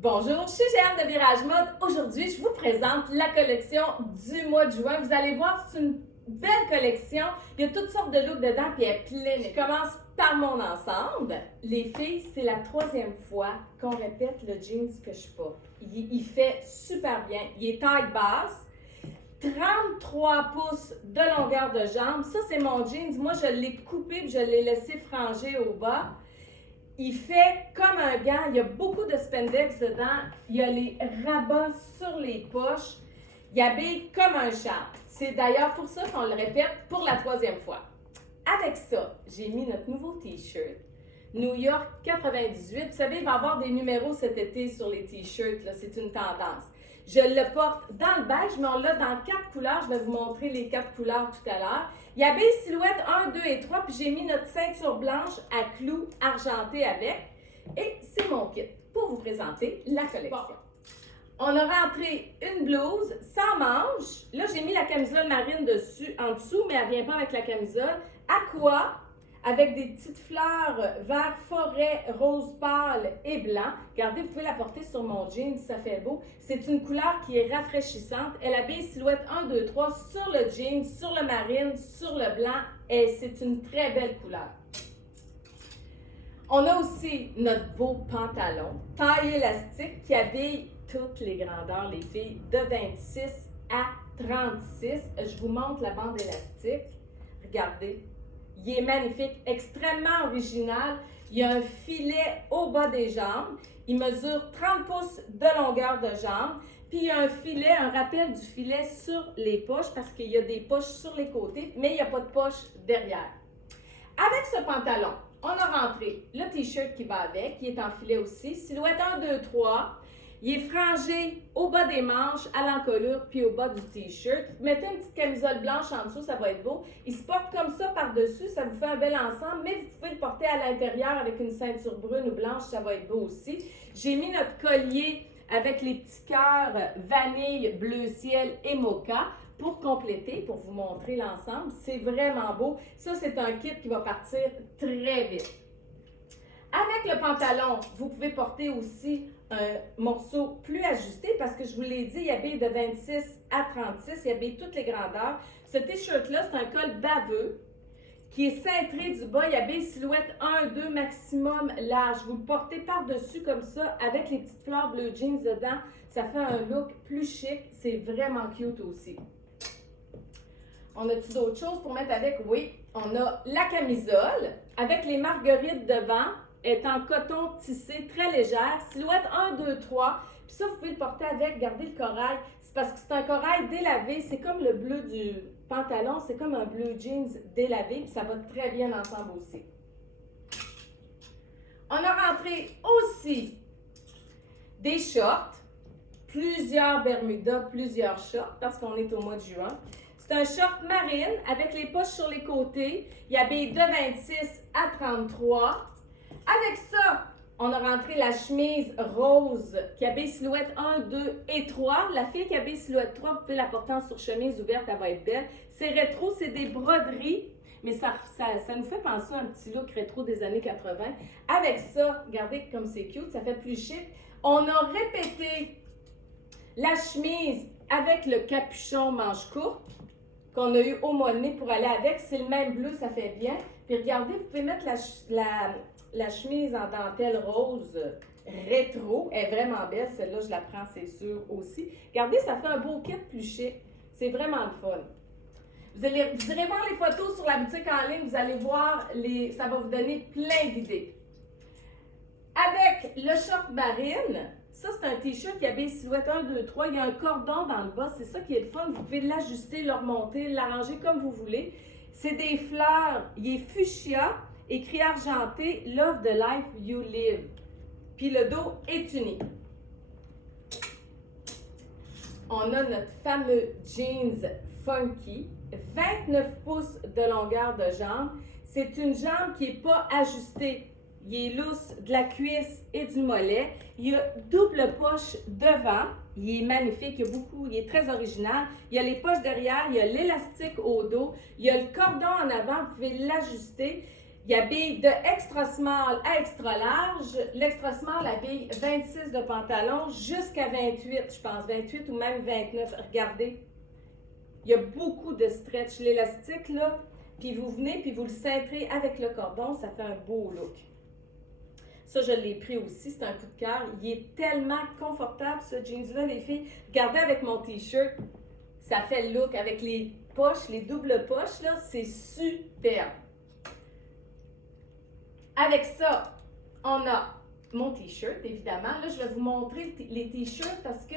Bonjour, je suis Jeanne de Virage Mode. Aujourd'hui, je vous présente la collection du mois de juin. Vous allez voir, c'est une belle collection. Il y a toutes sortes de looks dedans, puis elle est pleine. Je commence par mon ensemble. Les filles, c'est la troisième fois qu'on répète le jeans que je porte. Il fait super bien. Il est taille basse. 33 pouces de longueur de jambe. Ça, c'est mon jeans. Moi, je l'ai coupé et je l'ai laissé franger au bas. Il fait comme un gant. Il y a beaucoup de spandex dedans. Il y a les rabats sur les poches. Il habille comme un char. C'est d'ailleurs pour ça qu'on le répète pour la troisième fois. Avec ça, j'ai mis notre nouveau t-shirt. New York 98. Vous savez, il va y avoir des numéros cet été sur les t-shirts. C'est une tendance. Je le porte dans le beige, mais on l'a dans 4 couleurs. Je vais vous montrer les 4 couleurs tout à l'heure. Il y avait silhouette 1, 2 et 3, puis j'ai mis notre ceinture blanche à clous argentés avec. Et c'est mon kit pour vous présenter la collection. Bon. On a rentré une blouse sans manches. Là, j'ai mis la camisole marine dessus, en dessous, mais elle ne vient pas avec la camisole. Aqua, avec des petites fleurs vert forêt, rose pâle et blanc. Regardez, vous pouvez la porter sur mon jean, ça fait beau. C'est une couleur qui est rafraîchissante. Elle habille silhouette 1, 2, 3 sur le jean, sur le marine, sur le blanc. Et c'est une très belle couleur. On a aussi notre beau pantalon, taille élastique, qui habille toutes les grandeurs, les filles, de 26 à 36. Je vous montre la bande élastique. Regardez. Il est magnifique, extrêmement original. Il y a un filet au bas des jambes. Il mesure 30 pouces de longueur de jambe. Puis il y a un filet, un rappel du filet sur les poches parce qu'il y a des poches sur les côtés, mais il n'y a pas de poche derrière. Avec ce pantalon, on a rentré le t-shirt qui va avec, qui est en filet aussi. Silhouette 1, 2, 3. Il est frangé au bas des manches, à l'encolure, puis au bas du t-shirt. Mettez une petite camisole blanche en dessous, ça va être beau. Il se porte comme ça par-dessus, ça vous fait un bel ensemble, mais vous pouvez le porter à l'intérieur avec une ceinture brune ou blanche, ça va être beau aussi. J'ai mis notre collier avec les petits cœurs vanille, bleu ciel et mocha pour compléter, pour vous montrer l'ensemble. C'est vraiment beau. Ça, c'est un kit qui va partir très vite. Avec le pantalon, vous pouvez porter aussi un morceau plus ajusté parce que je vous l'ai dit, il habille de 26 à 36, il habille toutes les grandeurs. Ce t-shirt-là, c'est un col baveux qui est cintré du bas, il habille silhouette 1, 2 maximum large. Vous le portez par-dessus comme ça avec les petites fleurs bleu jeans dedans. Ça fait un look plus chic, c'est vraiment cute aussi. On a-t-il d'autres choses pour mettre avec? Oui, on a la camisole avec les marguerites devant. Est en coton tissé très légère, silhouette 1, 2, 3. Puis ça, vous pouvez le porter avec, regardez le corail. C'est parce que c'est un corail délavé, c'est comme le bleu du pantalon, c'est comme un bleu jeans délavé, puis ça va très bien ensemble aussi. On a rentré aussi des shorts, plusieurs bermudas, plusieurs shorts, parce qu'on est au mois de juin. C'est un short marine avec les poches sur les côtés. Il habille de 26 à 33. Avec ça, on a rentré la chemise rose qui habille silhouette 1, 2 et 3. La fille qui habille silhouette 3, vous pouvez la porter en sur-chemise ouverte, elle va être belle. C'est rétro, c'est des broderies, mais ça nous fait penser à un petit look rétro des années 80. Avec ça, regardez comme c'est cute, ça fait plus chic. On a répété la chemise avec le capuchon manche courte qu'on a eu au mois de mai pour aller avec. C'est le même bleu, ça fait bien. Puis regardez, vous pouvez mettre la chemise en dentelle rose rétro. Elle est vraiment belle. Celle-là, je la prends, c'est sûr aussi. Regardez, ça fait un beau kit plus chic. C'est vraiment le fun. Vous irez voir les photos sur la boutique en ligne. Vous allez voir, ça va vous donner plein d'idées. Avec le short marine, ça, c'est un t-shirt qui habille silhouette 1, 2, 3. Il y a un cordon dans le bas. C'est ça qui est le fun. Vous pouvez l'ajuster, le remonter, l'arranger comme vous voulez. C'est des fleurs. Il est fuchsia, écrit argenté, Love the life you live. Puis le dos est uni. On a notre fameux jeans funky, 29 pouces de longueur de jambe. C'est une jambe qui n'est pas ajustée. Il est lousse de la cuisse et du mollet. Il y a double poche devant. Il est magnifique, il est très original. Il y a les poches derrière, il y a l'élastique au dos, il y a le cordon en avant, vous pouvez l'ajuster. Il habille de extra small à extra large. L'extra small habille 26 de pantalon jusqu'à 28, je pense, 28 ou même 29. Regardez, il y a beaucoup de stretch. L'élastique, là, puis vous venez, puis vous le cintrez avec le cordon, ça fait un beau look. Ça, je l'ai pris aussi, c'est un coup de cœur. Il est tellement confortable, ce jeans-là, les filles. Regardez avec mon t-shirt, ça fait le look. Avec les poches, les doubles poches, là, c'est superbe. Avec ça, on a mon t-shirt, évidemment. Là, je vais vous montrer les t-shirts parce que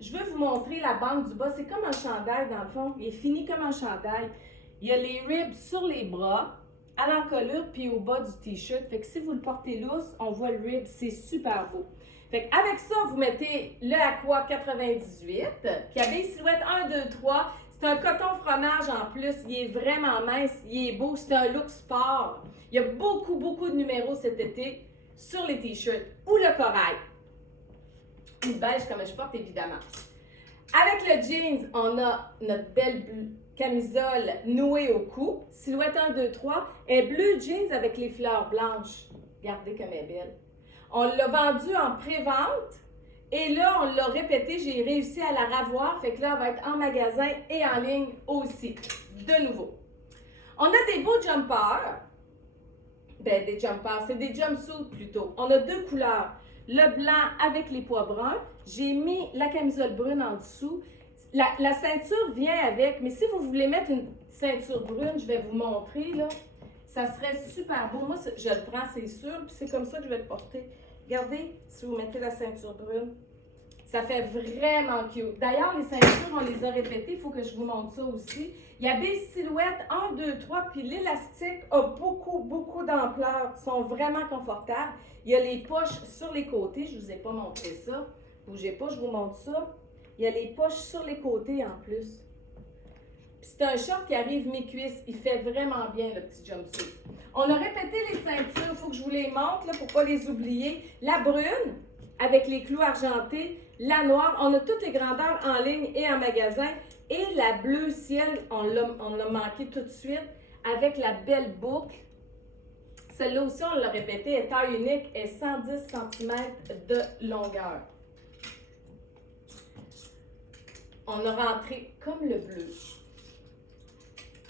je veux vous montrer la bande du bas. C'est comme un chandail, dans le fond. Il est fini comme un chandail. Il y a les ribs sur les bras, à l'encolure, puis au bas du t-shirt. Fait que si vous le portez lousse, on voit le rib. C'est super beau. Fait qu'avec ça, vous mettez le Aqua 98, qui habille silhouette 1, 2, 3. C'est un coton fromage en plus. Il est vraiment mince. Il est beau. C'est un look sport. Il y a beaucoup, beaucoup de numéros cet été sur les t-shirts. Ou le corail. Ou le beige comme je porte, évidemment. Avec le jeans, on a notre belle camisole nouée au cou. Silhouette 1, 2, 3. Elle est bleu jeans avec les fleurs blanches. Regardez comme elle est belle. On l'a vendue en pré-vente. Et là, on l'a répété. J'ai réussi à la ravoir. Fait que là, elle va être en magasin et en ligne aussi. De nouveau. On a des beaux jumpers. Ben, des jumpers. C'est des jumpsuits plutôt. On a deux couleurs. Le blanc avec les pois bruns. J'ai mis la camisole brune en dessous. La ceinture vient avec, mais si vous voulez mettre une ceinture brune, je vais vous montrer, là. Ça serait super beau. Moi, je le prends, c'est sûr, puis c'est comme ça que je vais le porter. Regardez, si vous mettez la ceinture brune, ça fait vraiment cute. D'ailleurs, les ceintures, on les a répétées, il faut que je vous montre ça aussi. Il y a des silhouettes 1, 2, 3, puis l'élastique a beaucoup, beaucoup d'ampleur. Ils sont vraiment confortables. Il y a les poches sur les côtés, je ne vous ai pas montré ça. Bougez pas, je vous montre ça. Il y a les poches sur les côtés en plus. C'est un short qui arrive mi-cuisse. Il fait vraiment bien, le petit jumpsuit. On a répété les ceintures. Il faut que je vous les montre là, pour ne pas les oublier. La brune, avec les clous argentés. La noire, on a toutes les grandeurs en ligne et en magasin. Et la bleue ciel, on l'a manqué tout de suite, avec la belle boucle. Celle-là aussi, on l'a répété, est taille unique et 110 cm de longueur. On a rentré comme le bleu.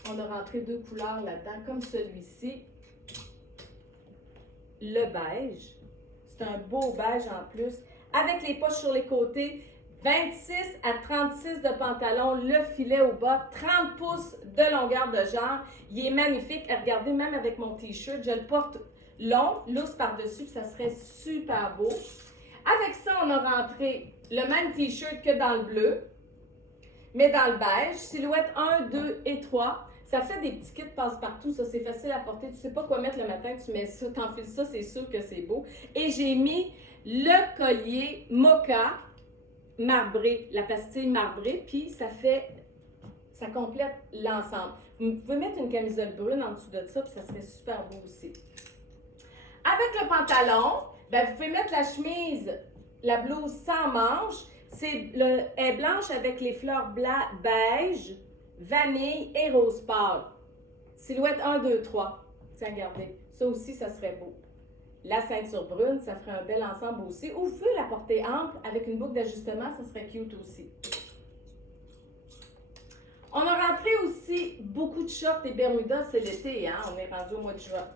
On a rentré deux couleurs là-dedans, comme celui-ci. Le beige. C'est un beau beige en plus. Avec les poches sur les côtés. 26 à 36 de pantalon. Le filet au bas. 30 pouces de longueur de jambe. Il est magnifique. Regardez, même avec mon t-shirt, je le porte long, lousse par-dessus. Ça serait super beau. Avec ça, on a rentré le même t-shirt que dans le bleu. Mais dans le beige, silhouette 1, 2 et 3, ça fait des petits kits passe-partout, ça c'est facile à porter. Tu sais pas quoi mettre le matin, tu mets ça, t'enfiles ça, c'est sûr que c'est beau. Et j'ai mis le collier mocha marbré, la pastille marbrée, puis ça complète l'ensemble. Vous pouvez mettre une camisole brune en dessous de ça, puis ça serait super beau aussi. Avec le pantalon, ben, vous pouvez mettre la chemise, la blouse sans manches. Elle est blanche avec les fleurs blancs, beige, vanille et rose pâle. Silhouette 1, 2, 3. Tiens, regardez. Ça aussi, ça serait beau. La ceinture brune, ça ferait un bel ensemble aussi. Ou vous pouvez la porter ample avec une boucle d'ajustement, ça serait cute aussi. On a rentré aussi beaucoup de shorts et bermudas, c'est l'été, hein? On est rendu au mois de juin.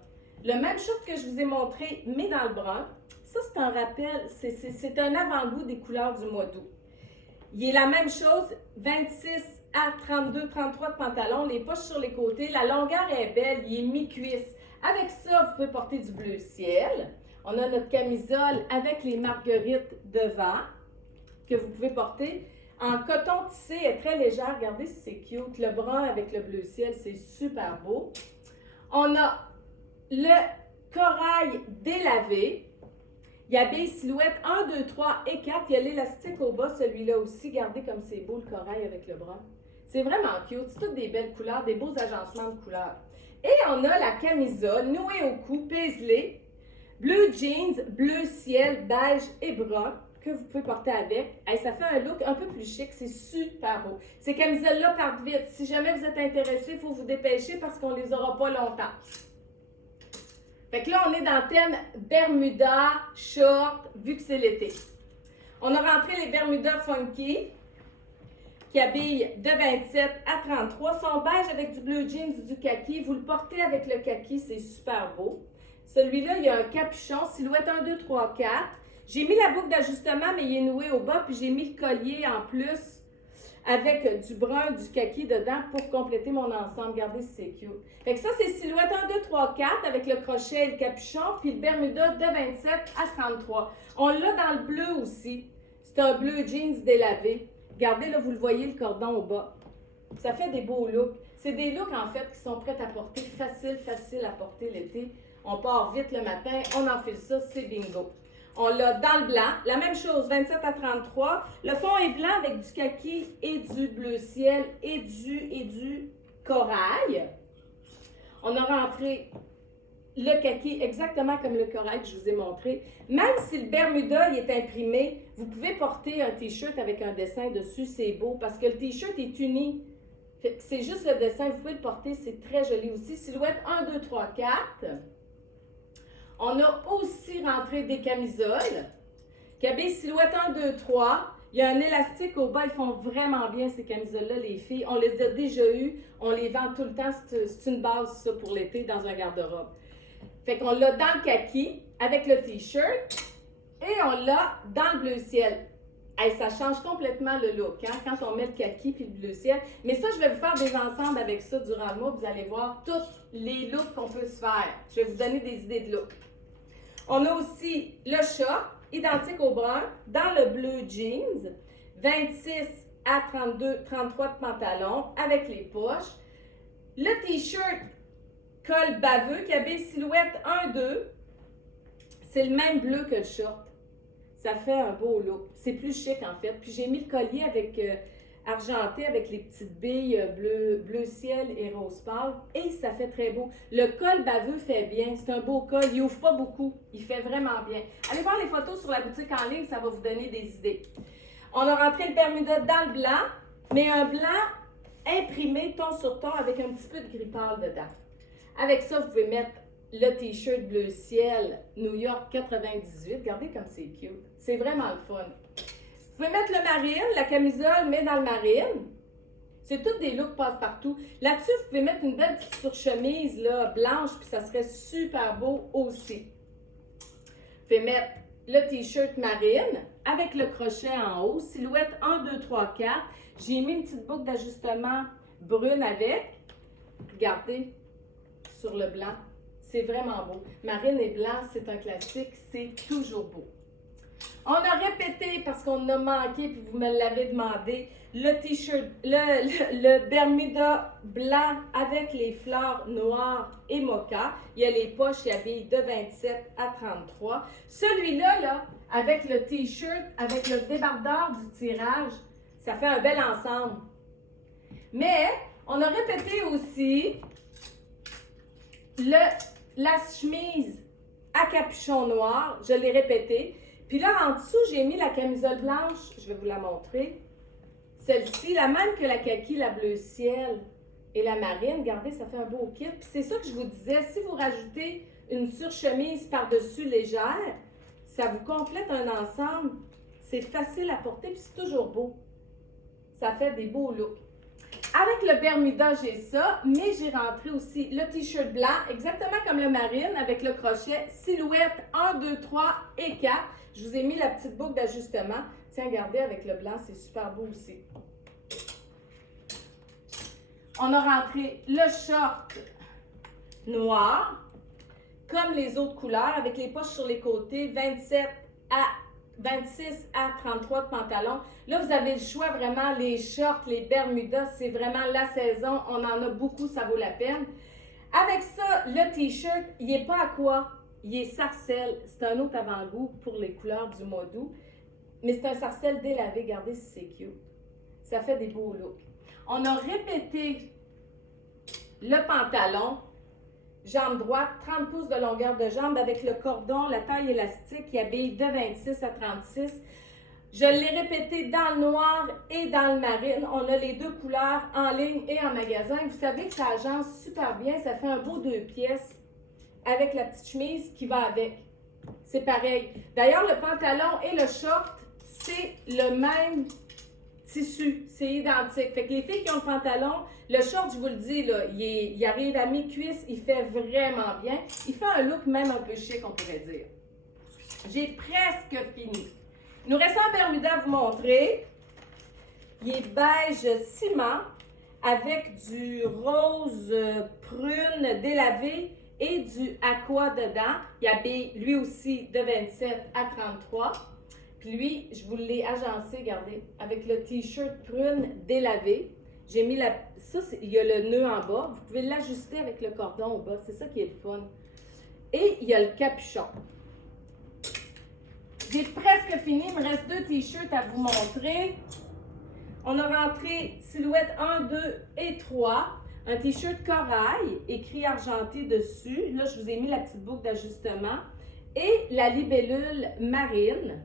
Le même short que je vous ai montré, mais dans le brun. Ça, c'est un rappel, c'est un avant-goût des couleurs du mois d'août. Il est la même chose, 26 à 32, 33 de pantalon, les poches sur les côtés. La longueur est belle, il est mi-cuisse. Avec ça, vous pouvez porter du bleu ciel. On a notre camisole avec les marguerites devant que vous pouvez porter. En coton tissé, elle est très légère. Regardez si c'est cute. Le brun avec le bleu ciel, c'est super beau. On a le corail délavé. Il y a des silhouettes 1, 2, 3 et 4. Il y a l'élastique au bas, celui-là aussi. Regardez comme c'est beau le corail avec le brun. C'est vraiment cute. C'est toutes des belles couleurs, des beaux agencements de couleurs. Et on a la camisole nouée au cou, paisley, bleu jeans, bleu ciel, beige et brun que vous pouvez porter avec. Et ça fait un look un peu plus chic. C'est super beau. Ces camisoles-là partent vite. Si jamais vous êtes intéressé, il faut vous dépêcher parce qu'on ne les aura pas longtemps. Fait que là, on est dans le thème Bermuda, short, vu que c'est l'été. On a rentré les Bermuda Funky, qui habillent de 27 à 33. Sont beige avec du bleu jeans, du kaki. Vous le portez avec le kaki, c'est super beau. Celui-là, il y a un capuchon, silhouette 1, 2, 3, 4. J'ai mis la boucle d'ajustement, mais il est noué au bas, puis j'ai mis le collier en plus avec du brun, du kaki dedans pour compléter mon ensemble. Regardez si c'est cute. Fait que ça, c'est silhouette 1, 2, 3, 4 avec le crochet et le capuchon, puis le Bermuda de 27 à 33. On l'a dans le bleu aussi. C'est un bleu jeans délavé. Regardez, là, vous le voyez, le cordon au bas. Ça fait des beaux looks. C'est des looks, en fait, qui sont prêts à porter. Facile à porter l'été. On part vite le matin, on enfile ça, c'est bingo. On l'a dans le blanc. La même chose, 27 à 33. Le fond est blanc avec du kaki et du bleu ciel et du corail. On a rentré le kaki exactement comme le corail que je vous ai montré. Même si le Bermuda il est imprimé, vous pouvez porter un t-shirt avec un dessin dessus, c'est beau parce que le t-shirt est uni. C'est juste le dessin, vous pouvez le porter, c'est très joli aussi. Silhouette 1, 2, 3, 4. On a aussi rentré des camisoles. Cabine silhouette 1, 2, 3. Il y a un élastique au bas. Ils font vraiment bien ces camisoles-là, les filles. On les a déjà eues. On les vend tout le temps. C'est une base, ça, pour l'été dans un garde-robe. Fait qu'on l'a dans le kaki avec le t-shirt et on l'a dans le bleu ciel. Hey, ça change complètement le look, hein, quand on met le kaki puis le bleu ciel. Mais ça, je vais vous faire des ensembles avec ça durant le mois. Vous allez voir tous les looks qu'on peut se faire. Je vais vous donner des idées de look. On a aussi le short, identique au brun, dans le bleu jeans, 26 à 32, 33 de pantalon, avec les poches. Le t-shirt col baveux qui habille silhouette 1, 2. C'est le même bleu que le short. Ça fait un beau look. C'est plus chic en fait. Puis j'ai mis le collier avec argenté avec les petites billes bleu ciel et rose pâle. Et ça fait très beau. Le col baveux fait bien. C'est un beau col. Il ouvre pas beaucoup. Il fait vraiment bien. Allez voir les photos sur la boutique en ligne. Ça va vous donner des idées. On a rentré le Bermuda dans le blanc. Mais un blanc imprimé ton sur ton avec un petit peu de gris pâle dedans. Avec ça, vous pouvez mettre le t-shirt bleu ciel New York 98. Regardez comme c'est cute. C'est vraiment le fun. Vous pouvez mettre le marine, la camisole, mais dans le marine. C'est tous des looks passe-partout. Là-dessus, vous pouvez mettre une belle petite surchemise là, blanche, puis ça serait super beau aussi. Vous pouvez mettre le t-shirt marine avec le crochet en haut. Silhouette 1, 2, 3, 4. J'ai mis une petite boucle d'ajustement brune avec. Regardez sur le blanc. C'est vraiment beau. Marine et blanc, c'est un classique. C'est toujours beau. On a répété, parce qu'on a manqué, puis vous me l'avez demandé, le t-shirt, le Bermuda blanc avec les fleurs noires et mocha. Il y a les poches, il habille de 27 à 33. Celui-là, là, avec le t-shirt, avec le débardeur du tirage, ça fait un bel ensemble. Mais, on a répété aussi la chemise à capuchon noir, je l'ai répété. Puis là, en dessous, j'ai mis la camisole blanche, je vais vous la montrer. Celle-ci, la même que la kaki, la bleu ciel et la marine. Regardez, ça fait un beau kit. Puis c'est ça que je vous disais, si vous rajoutez une surchemise par-dessus légère, ça vous complète un ensemble. C'est facile à porter, puis c'est toujours beau. Ça fait des beaux looks. Avec le Bermuda, j'ai ça, mais j'ai rentré aussi le t-shirt blanc, exactement comme le marine, avec le crochet, silhouette 1, 2, 3 et 4. Je vous ai mis la petite boucle d'ajustement. Tiens, regardez, avec le blanc, c'est super beau aussi. On a rentré le short noir, comme les autres couleurs, avec les poches sur les côtés, 26 à 33 de pantalon. Là, vous avez le choix vraiment, les shorts, les Bermudas, c'est vraiment la saison. On en a beaucoup, ça vaut la peine. Avec ça, le t-shirt, il n'est pas à quoi? Il est sarcelle. C'est un autre avant-goût pour les couleurs du mois d'août. Mais c'est un sarcelle délavé. Regardez si c'est cute. Ça fait des beaux looks. On a répété le pantalon. Jambe droite, 30 pouces de longueur de jambe avec le cordon, la taille élastique qui habille de 26 à 36. Je l'ai répété dans le noir et dans le marine. On a les deux couleurs en ligne et en magasin. Vous savez que ça agence super bien. Ça fait un beau 2 pièces. avec la petite chemise qui va avec. C'est pareil. D'ailleurs, le pantalon et le short, c'est le même tissu. C'est identique. Fait que les filles qui ont le pantalon, le short, je vous le dis, là, il arrive à mi-cuisse, il fait vraiment bien. Il fait un look même un peu chic, on pourrait dire. J'ai presque fini. Il nous reste un Bermuda à vous montrer. Il est beige ciment avec du rose prune délavé et du aqua dedans. Il habille lui aussi de 27 à 33. Puis lui, je vous l'ai agencé, regardez, avec le t-shirt prune délavé. J'ai mis la... Ça, il y a le nœud en bas. Vous pouvez l'ajuster avec le cordon au bas. C'est ça qui est le fun. Et il y a le capuchon. J'ai presque fini. Il me reste 2 t-shirts à vous montrer. On a rentré silhouette 1, 2 et 3. Un t-shirt corail, écrit argenté dessus. Là, je vous ai mis la petite boucle d'ajustement. Et la libellule marine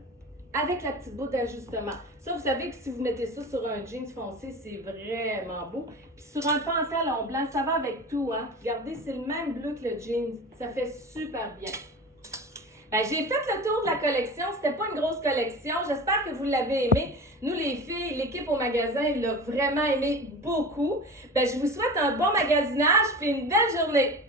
avec la petite boucle d'ajustement. Ça, vous savez que si vous mettez ça sur un jeans foncé, c'est vraiment beau. Puis sur un pantalon blanc, ça va avec tout, hein. Regardez, c'est le même bleu que le jeans. Ça fait super bien. Ben, j'ai fait le tour de la collection. C'était pas une grosse collection. J'espère que vous l'avez aimé. Nous, les filles, l'équipe au magasin l'a vraiment aimé beaucoup. Ben, je vous souhaite un bon magasinage et une belle journée.